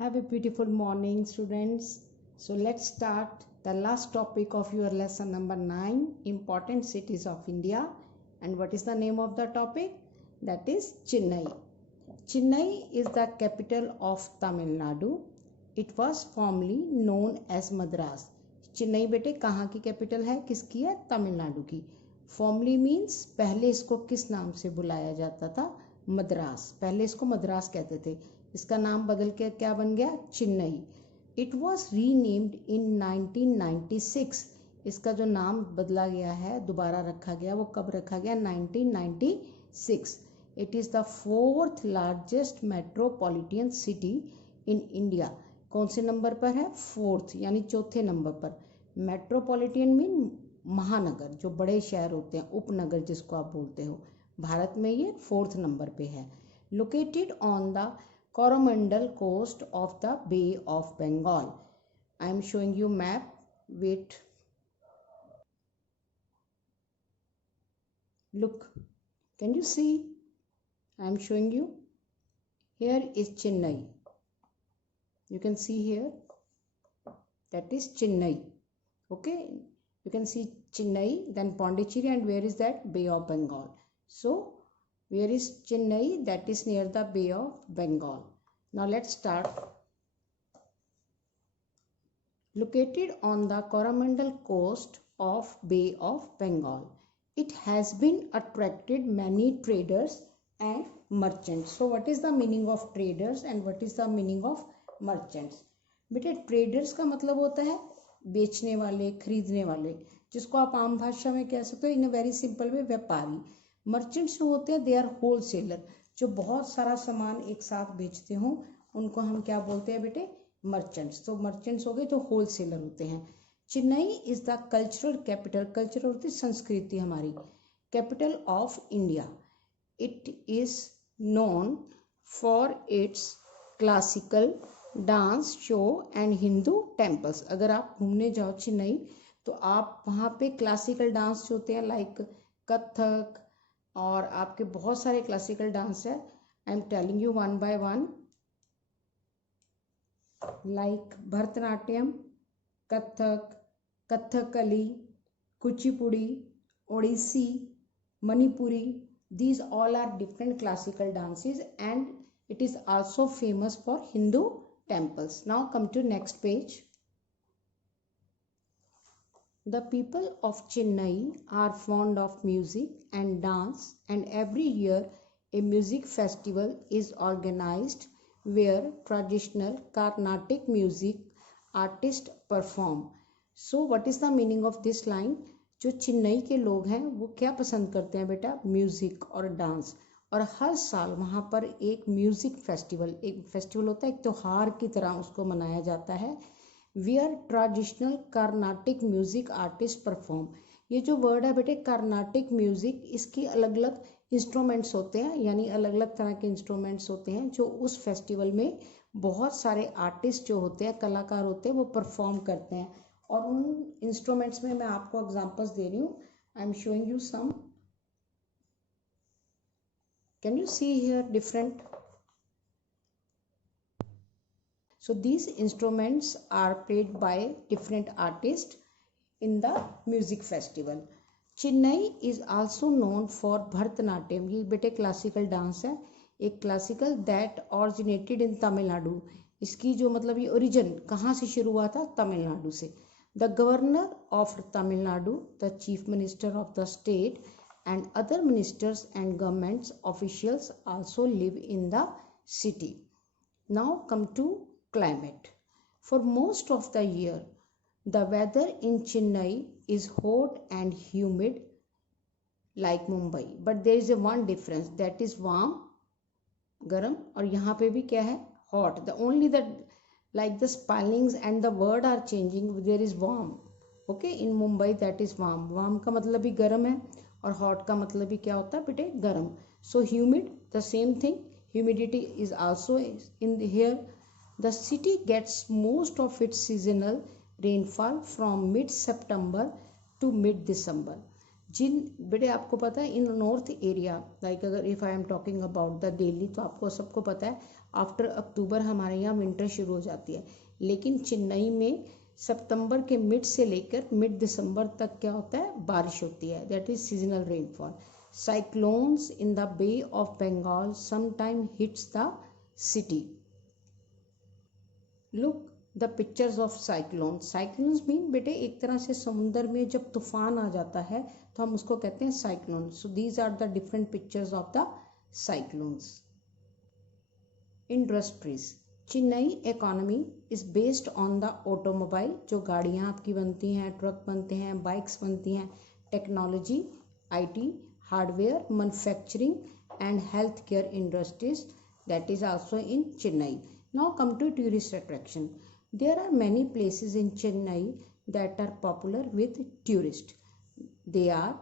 Have a beautiful morning, students. So let's start the last topic of your lesson number 9, important cities of India. And what is the name of the topic? That is Chennai. Chennai is the capital of Tamil Nadu. It was formerly known as Madras. Chennai बेटे कहाँ की capital है, किसकी है? तमिलनाडु की. Formally means पहले इसको किस नाम से बुलाया जाता था? मद्रास. पहले इसको मद्रास कहते थे. इसका नाम बदल के क्या बन गया? चेन्नई. इट वॉज रीनेम्ड इन 1996. इसका जो नाम बदला गया है, दोबारा रखा गया, वो कब रखा गया? 1996. It is the 4th largest metropolitan city in India. कौन से नंबर पर है? 4th, यानी चौथे नंबर पर. मेट्रोपॉलिटन मीन महानगर, जो बड़े शहर होते हैं, उपनगर जिसको आप बोलते हो. भारत में ये 4th नंबर पे है. Located on the Coromandel coast of the Bay of Bengal. I am showing you map. Wait, look, can you see? I am showing you. Here is Chennai. You can see here, that is Chennai. Okay, you can see Chennai, then Pondicherry, and where is that? Bay of Bengal. So where is Chennai? That is near the Bay of Bengal. Now let's start. Located on the Coromandel coast of Bay of Bengal, it has been attracted many traders and merchants. So what is the meaning of traders and what is the meaning of merchants? बेटे traders का मतलब होता है बेचने वाले, खरीदने वाले, जिसको आप आम भाषा में कह सकते हो इन अ वेरी सिंपल वे, व्यापारी. मर्चेंट्स जो होते हैं, दे आर होलसेलर, जो बहुत सारा सामान एक साथ बेचते हों, उनको हम क्या बोलते हैं बेटे? मर्चेंट्स. तो मर्चेंट्स हो गए जो होलसेलर होते हैं. Chennai is the cultural capital. Culture होती है संस्कृति हमारी. Capital of India. It is known for its classical dance show and Hindu temples. अगर आप घूमने जाओ चेन्नई तो आप वहाँ पे क्लासिकल डांस जो होते हैं लाइक कथक और आपके बहुत सारे क्लासिकल डांस है. I am telling you one by one. Like Bharatanatyam, Kathak, Kathakali, Kuchipudi, Odissi, Manipuri. These all are different classical dances and it is also famous for Hindu temples. Now come to next page. The people of Chennai are fond of music and dance, and every year a music festival is organized where traditional Carnatic music artists perform. So what is the meaning of this line? जो चेन्नई के लोग हैं वो क्या पसंद करते हैं बेटा? म्यूज़िक और डांस. और हर साल वहाँ पर एक म्यूज़िक फेस्टिवल, एक फेस्टिवल होता है, एक त्यौहार की तरह उसको मनाया जाता है. Where traditional Carnatic music artist perform. ये जो वर्ड है बेटे कार्नाटिक म्यूज़िक, इसकी अलग अलग इंस्ट्रूमेंट्स होते हैं, यानी अलग अलग तरह के इंस्ट्रूमेंट्स होते हैं जो उस फेस्टिवल में बहुत सारे आर्टिस्ट जो होते हैं, कलाकार होते हैं, वो परफॉर्म करते हैं. और उन इंस्ट्रूमेंट्स में मैं आपको एग्जांपल्स दे रही हूँ. I am showing you some. Can you see here different? So these instruments are played by different artists in the music festival. Chennai is also known for Bharatanatyam. ये बेटे क्लासिकल डांस है, एक classical that originated in Tamil Nadu. इसकी जो मतलब ये origin कहाँ से शुरू हुआ था? तमिलनाडु से. The governor of Tamil Nadu, the chief minister of the state, and other ministers and government officials also live in the city. Now come to climate. For most of the year, the weather in Chennai is hot and humid like Mumbai. But there is a one difference, that is warm, garam, और यहाँ पे भी क्या है? Hot. The only that like the spellings and the word are changing. There is warm. Okay, in Mumbai that is warm. Warm का मतलब भी गर्म है और hot का मतलब भी क्या होता है बेटे? गर्म. So humid, the same thing. Humidity is also in here. The city gets most of its seasonal rainfall from mid-September to mid-December. जिन बेटे आपको पता है इन नॉर्थ एरिया लाइक अगर if I am talking about the Delhi तो आपको सबको पता है आफ्टर अक्टूबर हमारे यहाँ विंटर शुरू हो जाती है, लेकिन चेन्नई में सितंबर के मिड से लेकर मिड दिसंबर तक क्या होता है, बारिश होती है, that is seasonal rainfall. Cyclones in the Bay of Bengal sometime hits the city. Look the pictures of cyclones. Cyclones mean बेटे एक तरह से समुंदर में जब तूफान आ जाता है तो हम उसको कहते हैं cyclone. So these are the different pictures of the cyclones. Industries. Chennai economy is based on the automobile. जो गाड़ियाँ आपकी बनती हैं, ट्रक बनते हैं, बाइक्स बनती हैं, technology, IT, hardware, manufacturing and health care industries that is also in Chennai. Now come to tourist attraction. There are many places in Chennai that are popular with tourists. They are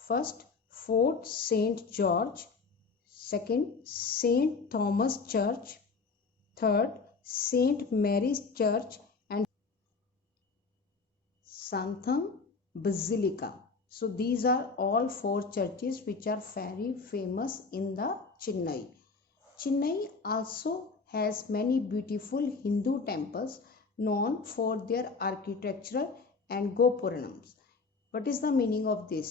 first Fort St. George, second St. Thomas Church, third St. Mary's Church and Santham Basilica. So these are all four churches which are very famous in the Chennai. Chennai also has many beautiful Hindu temples known for their architectural and gopuranams. What is the meaning of this?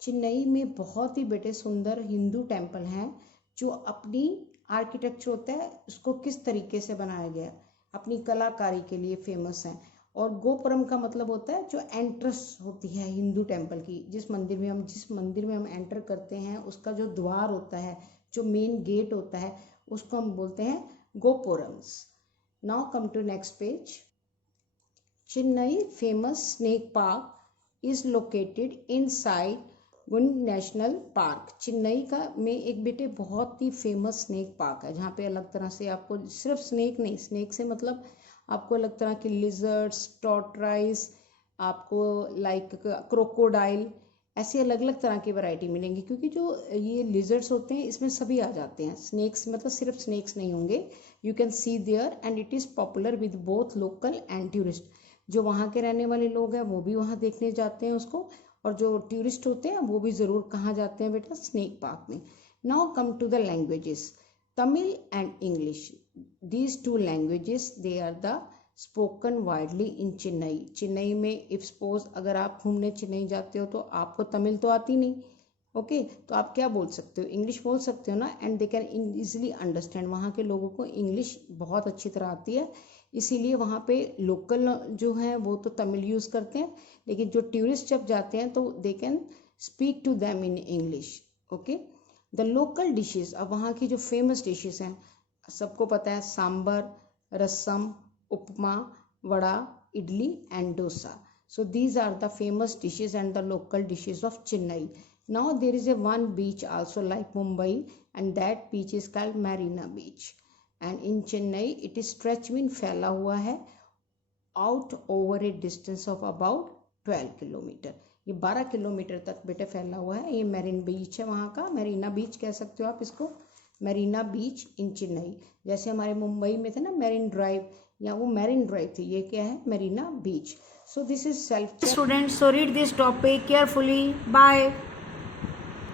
Chennai में बहुत ही बेटे सुंदर Hindu temple हैं जो अपनी architecture होता है उसको किस तरीके से बनाया गया अपनी कलाकारी के लिए फेमस हैं. और गोपुरम का मतलब होता है जो एंट्रेंस होती है हिंदू टेम्पल की, जिस मंदिर में हम एंटर करते हैं उसका जो द्वार होता है, जो मेन गेट होता है, उसको हम बोलते हैं gopurams. Now come to next page. Chennai famous snake park is located inside Guindy national park. Chennai का में एक बेटे बहुत ही फेमस स्नेक पार्क है जहाँ पे अलग तरह से आपको सिर्फ स्नेक नहीं, स्नेक से मतलब आपको अलग तरह के लिजर्ड्स, टॉर्टराइस, आपको लाइक क्रोकोडाइल, ऐसे अलग अलग तरह की वैरायटी मिलेंगी क्योंकि जो ये लिजर्ड्स होते हैं इसमें सभी आ जाते हैं. स्नेक्स मतलब सिर्फ स्नेक्स नहीं होंगे. You can see there and it is popular with both local and tourist. जो वहाँ के रहने वाले लोग हैं वो भी वहाँ देखने जाते हैं उसको, और जो टूरिस्ट होते हैं वो भी ज़रूर कहाँ जाते हैं बेटा, स्नेक पार्क में. Now come to the languages. Tamil and English. These two languages they are the spoken widely in Chennai. Chennai में if suppose अगर आप घूमने चेन्नई जाते हो तो आपको तमिल तो आती नहीं, ओके तो आप क्या बोल सकते हो, इंग्लिश बोल सकते हो ना. And they can easily understand. वहाँ के लोगों को इंग्लिश बहुत अच्छी तरह आती है, इसीलिए वहाँ पे लोकल जो हैं वो तो तमिल यूज़ करते हैं, लेकिन जो टूरिस्ट जब जाते हैं तो they can speak to them in English. Okay. The local dishes. अब वहाँ की जो फेमस डिशेज हैं सबको पता है, sambar, rasam, upma, vada, idli and dosa. So these are the famous dishes and the local dishes of Chennai. Now there is a one beach also like Mumbai and that beach is called Marina beach. And in Chennai it is stretch mean फैला हुआ है out over a distance of about 12 kilometre. ये 12 kilometre तक बेटे फैला हुआ है. ये मैरीन बीच है वहाँ का, मैरीना बीच कह सकते हो आप इसको, मैरीना बीच इन चेन्नई. जैसे हमारे मुंबई में थे ना मैरीन ड्राइव, या वो मैरीन ड्राइव थी, ये क्या है, Marina beach. So this is self. Students, so read this topic carefully. Bye.